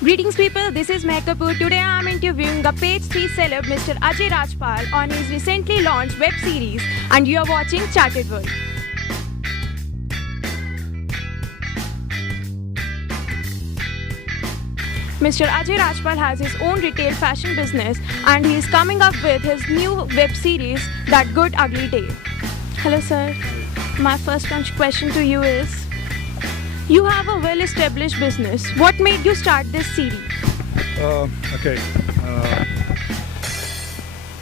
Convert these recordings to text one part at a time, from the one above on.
Greetings people, this is Mahak Kapoor. Today I am interviewing a page 3 celeb Mr. Ajay Rajpal on his recently launched web series and you are watching Charted World. Mr. Ajay Rajpal has his own retail fashion business and he is coming up with his new web series That Good Ugly Day. Hello sir, my first question to you is, you have a well-established business. What made you start this series? Okay.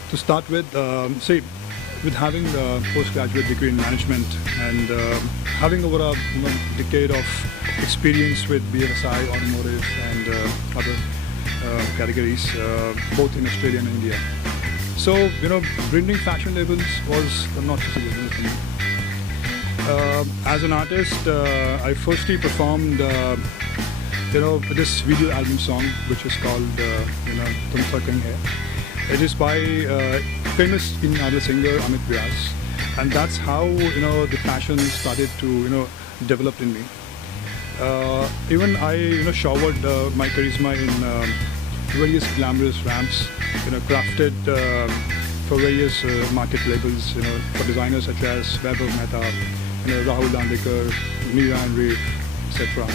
To start with, with having a postgraduate degree in management and having over a decade of experience with BFSI, automotive, and other categories, both in Australia and India. So, bringing fashion labels was not just a business for me. As an artist, I firstly performed, this video album song, which is called, Tum Sa Kahin Hai. It is by famous Indian idol singer Amit Vyas, and that's how the passion started to develop in me. Even I showered my charisma in various glamorous ramps, crafted for various market labels, for designers such as Vaibhav Mehta, Rahul Dandekar, Meera and Reef, etc.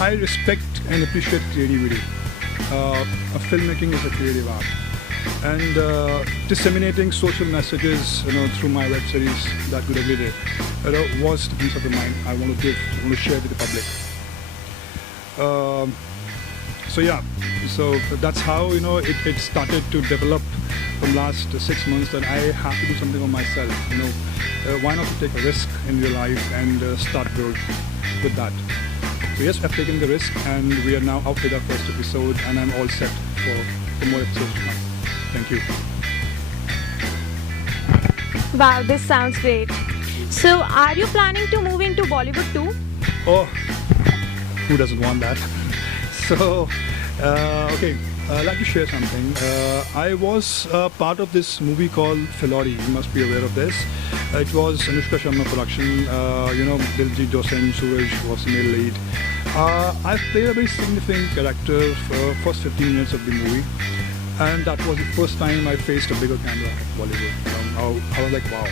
I respect and appreciate creativity. Filmmaking is a creative art, and disseminating social messages, through my web series That Good Ugly Day, was the piece of the mind I want to share with the public. So that's how it started to develop from last 6 months, that I have to do something on myself. Why not take a risk in your life and start growth with that? So yes, I've taken the risk, and we are now out with our first episode, and I'm all set for more episodes to come. Thank you. Wow, this sounds great. So, are you planning to move into Bollywood too? Oh, who doesn't want that? So, okay, I'd like to share something. I was part of this movie called Filori. You must be aware of this. It was Anushka Sharma production. Diljit Dosanjh Suraj was the male lead. I played a very significant character for first 15 minutes of the movie, and that was the first time I faced a bigger camera at Bollywood. I was like, wow.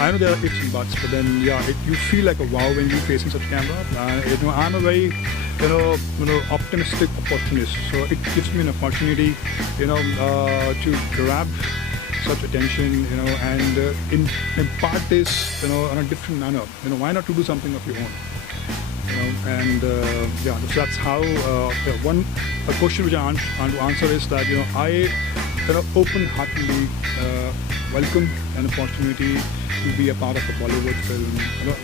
I know there are ifs and buts, but then you feel like a wow when you're facing such camera. I'm a very optimistic opportunist, so it gives me an opportunity to grab such attention, and impart this on a different manner. Why not to do something of your own? So that's how a question which I want to answer is that I open-heartedly welcome an opportunity to be a part of a Bollywood film,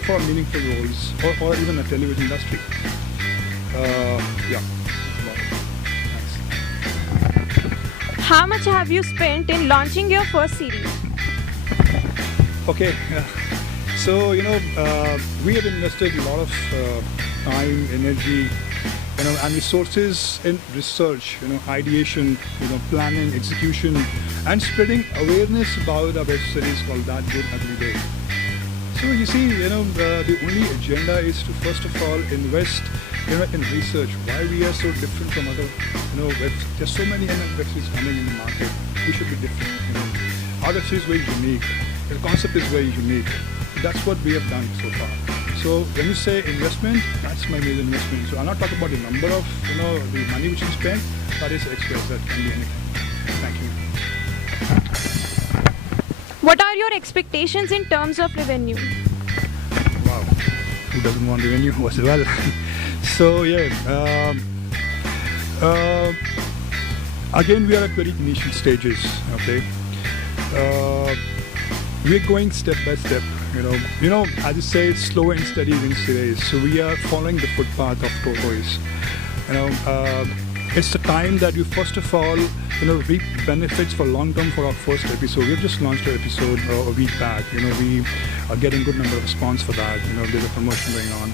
for meaningful roles, or even a television industry. How much have you spent in launching your first series? Okay, so we have invested a lot of time, energy, and resources in research, ideation, planning, execution, and spreading awareness about our web series called That Good Ugly Day. So you see, the only agenda is to first of all invest, in research. Why we are so different from other, there's so many web series coming in the market. We should be different. Our web series is very unique. The concept is very unique. That's what we have done so far. So when you say investment, that's my main investment. So I'll not talk about the number of, the money which is spent. That is express. That can be anything. Thank you. What are your expectations in terms of revenue? Wow, who doesn't want revenue as well? So again, we are at very initial stages. Okay, we're going step by step. As you say, slow and steady wins the race. So we are following the footpath of tortoise. It's the time that you first of all, reap benefits for long term for our first episode. We've just launched our episode a week back. We are getting good number of response for that. There's a promotion going on,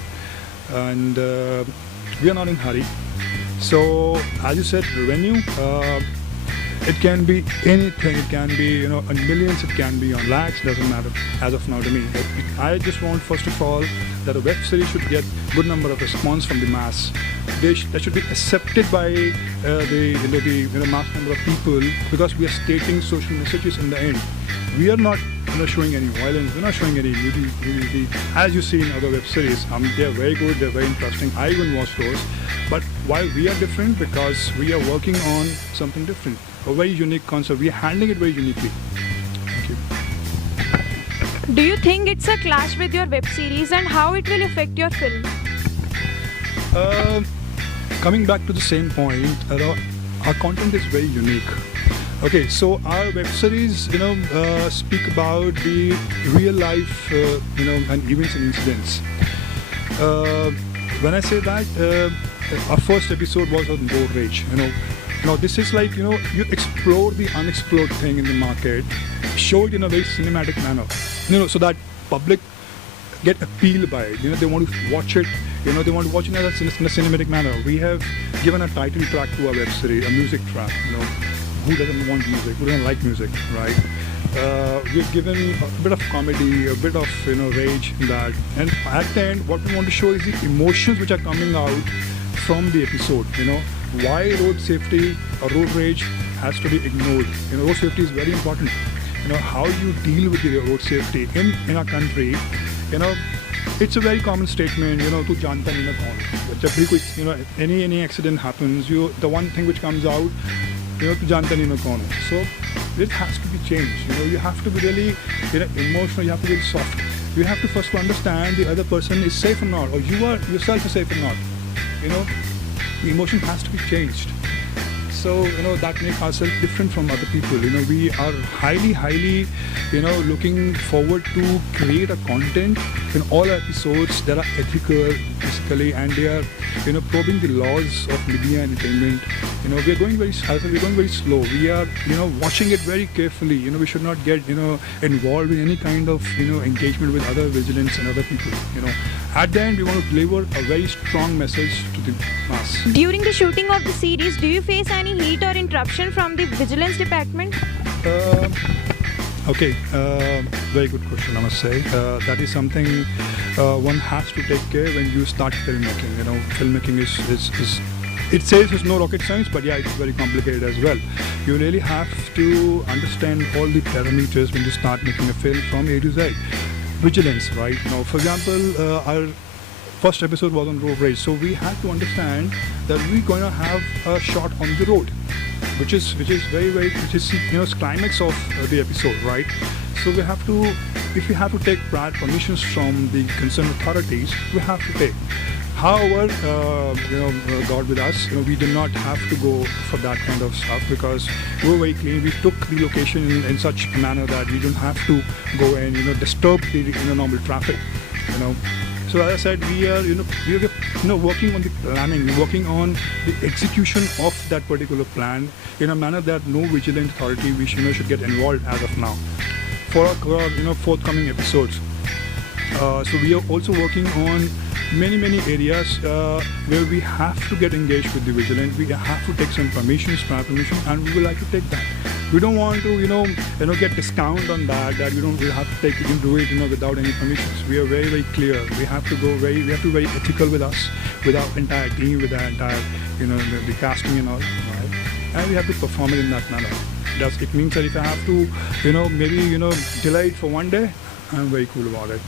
and we are not in a hurry. So as you said, revenue. It can be anything. It can be, you know, on millions. It can be on lakhs. Doesn't matter as of now to me. I just want, first of all, that a web series should get good number of response from the mass. That should be accepted by the mass number of people, because we are stating social messages in the end. We are not, you know, showing any violence. We're not showing any nudity. As you see in other web series, they are very good. They're very interesting. I even watch those. But why we are different? Because we are working on something different, a very unique concept. We are handling it very uniquely. Thank you. Do you think it's a clash with your web series, and how it will affect your film? Coming back to the same point, our content is very unique. Okay, so our web series, you know, speak about the real life, you know, and events and incidents. When I say that, our first episode was on road rage. You know, now this is like, you know, you explore the unexplored thing in the market, show it in a very cinematic manner, you know, so that public get appealed by it. You know, they want to watch it. You know, they want to watch it in a cinematic manner. We have given a title track to our web series, a music track. You know, who doesn't want music? Who doesn't like music, right? We've given a bit of comedy, a bit of, you know, rage in that. And at the end, what we want to show is the emotions which are coming out from the episode. You know, why road safety or road rage has to be ignored. You know, road safety is very important. You know, how you deal with the road safety in our country. You know, it's a very common statement. You know, tu janta nahi na kaun. Jab bhi koi, you know, any accident happens, the one thing which comes out, you know, tu janta nahi na kaun hai. So it has to be changed. You know, you have to be really, you know, emotional. You have to be soft. You have to first understand the other person is safe or not, or you are yourself are safe or not. You know, the emotion has to be changed. So, you know, that makes ourselves different from other people. You know, we are highly, you know, looking forward to create a content in all episodes that are ethical, basically, and they are, you know, probing the laws of media and entertainment. You know, we're going very slow. We are, you know, watching it very carefully. You know, we should not get, you know, involved in any kind of, you know, engagement with other vigilance and other people. You know, at the end, we want to deliver a very strong message to the mass. During the shooting of the series, do you face any heat or interruption from the vigilance department? Okay, very good question, I must say. That is something one has to take care when you start filmmaking. You know, filmmaking is it says it's no rocket science, but yeah, it's very complicated as well. You really have to understand all the parameters when you start making a film from A to Z. Vigilance, right? Now, for example, our first episode was on road rage, so we had to understand that we're going to have a shot on the road, which is you know, climax of the episode, right? So we have to, if we have to take prior permissions from the concerned authorities, we have to take. However, you know, God with us, you know, we did not have to go for that kind of stuff, because we were very clean. We took the location in such a manner that we don't have to go and, you know, disturb the, you know, normal traffic. You know, so as I said, we are, you know, working on the planning, working on the execution of that particular plan in a manner that no vigilant authority should get involved as of now for our, you know, forthcoming episodes. So we are also working on many areas where we have to get engaged with the vigilant. We have to take some prior permission, and we would like to take that. We don't want to, you know, get discount on that we have to take it and do it, you know, without any permissions. We are very clear. We have to be very ethical with us, with our entire team, with our entire, you know, the casting and all, right? And we have to perform it in that manner. It means that if I have to, you know, maybe, you know, delay it for one day, I'm very cool about it.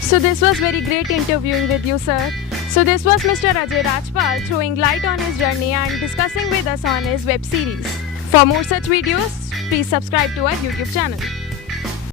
So this was very great interviewing with you, sir. So this was Mr. Ajay Rajpal throwing light on his journey and discussing with us on his web series. For more such videos, please subscribe to our YouTube channel.